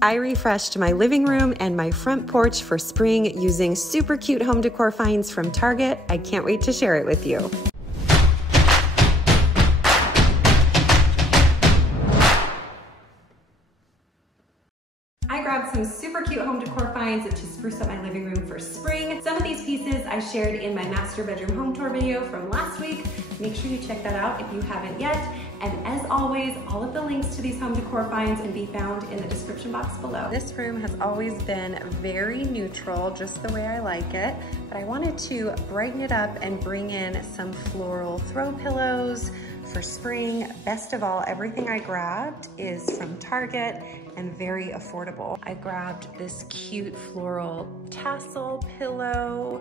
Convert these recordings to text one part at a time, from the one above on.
I refreshed my living room and my front porch for spring using super cute home decor finds from Target. I can't wait to share it with you. I grabbed some super cute home decor finds to spruce up my living room for spring. Some of these pieces I shared in my master bedroom home tour video from last week. Make sure you check that out if you haven't yet. And as always, all of the links to these home decor finds can be found in the description box below. This room has always been very neutral, just the way I like it, but I wanted to brighten it up and bring in some floral throw pillows for spring. Best of all, everything I grabbed is from Target and very affordable. I grabbed this cute floral tassel pillow,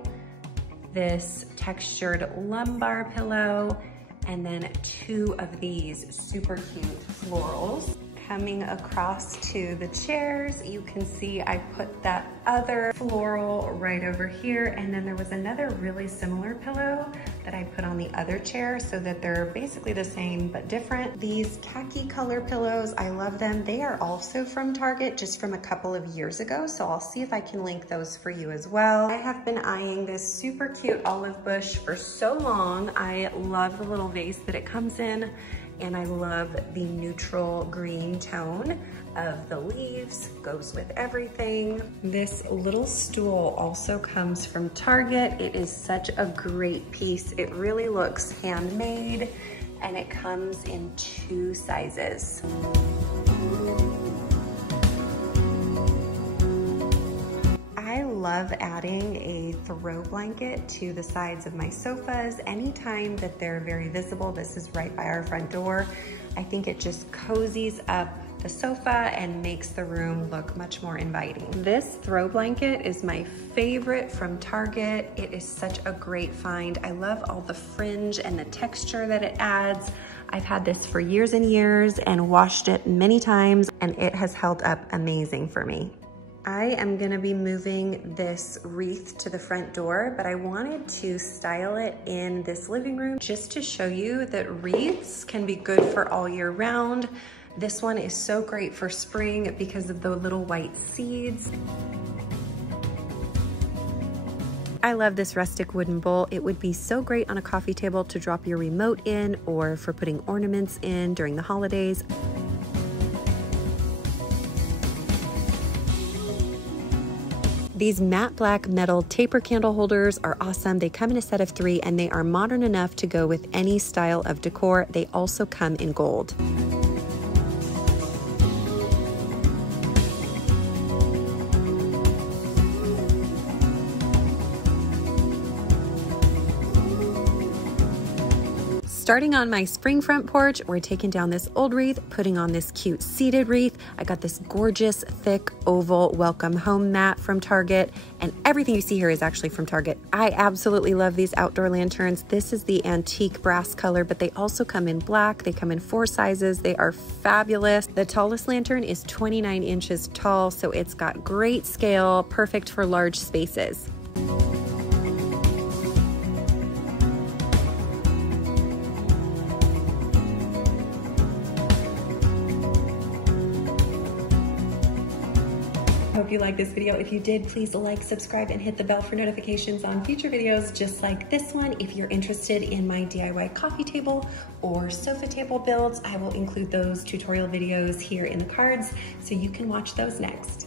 this textured lumbar pillow, and then two of these super cute florals. Coming across to the chairs, you can see I put that other floral right over here, and then there was another really similar pillow that I put on the other chair so that they're basically the same but different. These khaki color pillows, I love them. They are also from Target, just from a couple of years ago, so I'll see if I can link those for you as well. I have been eyeing this super cute olive bush for so long. I love the little vase that it comes in, and I love the neutral green tone of the leaves, goes with everything. This little stool also comes from Target. It is such a great piece. It really looks handmade, and it comes in two sizes. I love adding a throw blanket to the sides of my sofas anytime that they're very visible. This is right by our front door. I think it just cozies up the sofa and makes the room look much more inviting. This throw blanket is my favorite from Target. It is such a great find. I love all the fringe and the texture that it adds. I've had this for years and years and washed it many times, and it has held up amazing for me. I am gonna be moving this wreath to the front door, but I wanted to style it in this living room just to show you that wreaths can be good for all year round. This one is so great for spring because of the little white seeds. I love this rustic wooden bowl. It would be so great on a coffee table to drop your remote in, or for putting ornaments in during the holidays. These matte black metal taper candle holders are awesome. They come in a set of 3, and they are modern enough to go with any style of decor. They also come in gold. Starting on my spring front porch, we're taking down this old wreath, putting on this cute seated wreath. I got this gorgeous, thick, oval welcome home mat from Target, and everything you see here is actually from Target. I absolutely love these outdoor lanterns. This is the antique brass color, but they also come in black. They come in 4 sizes. They are fabulous. The tallest lantern is 29 inches tall, so it's got great scale, perfect for large spaces. Hope you liked this video. If you did, please like, subscribe, and hit the bell for notifications on future videos just like this one. If you're interested in my DIY coffee table or sofa table builds, I will include those tutorial videos here in the cards so you can watch those next.